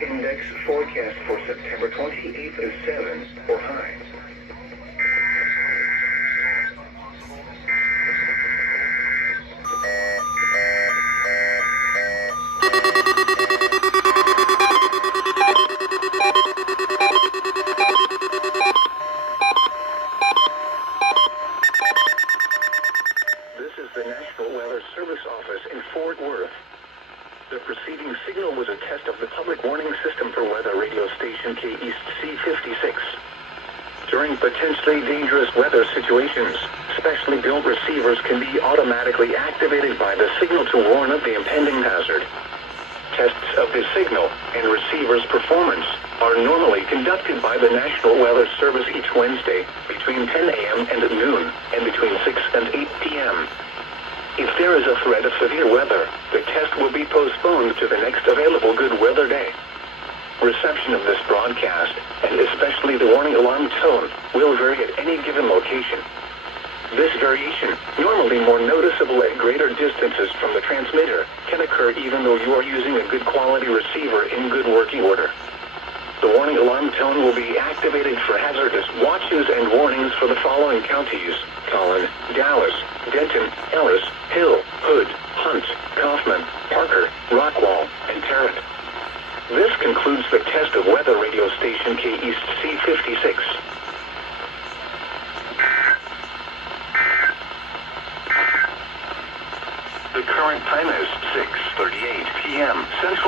Weather Index forecast for September 28th is 7 for highs. This is the National Weather Service Office in Fort Worth. The preceding signal was a test of the public warning system for weather radio station KEC56. During potentially dangerous weather situations, specially built receivers can be automatically activated by the signal to warn of the impending hazard. Tests of the signal and receiver's performance are normally conducted by the National Weather Service each Wednesday between 10 a.m. and noon and between 6 and 8 p.m. If there is a threat of severe weather, the test will be postponed to the next available good weather day. Reception of this broadcast, and especially the warning alarm tone, will vary at any given location. This variation, normally more noticeable at greater distances from the transmitter, can occur even though you are using a good quality receiver in good working order. The warning alarm tone will be activated for hazardous watches and warnings for the following counties: Collin, Dallas, Denton, Ellis, Hill, Hood, Hunt, Kaufman, Parker, Rockwall, and Tarrant. This concludes the test of weather radio station KEC56. The current time is 6:38 p.m. Central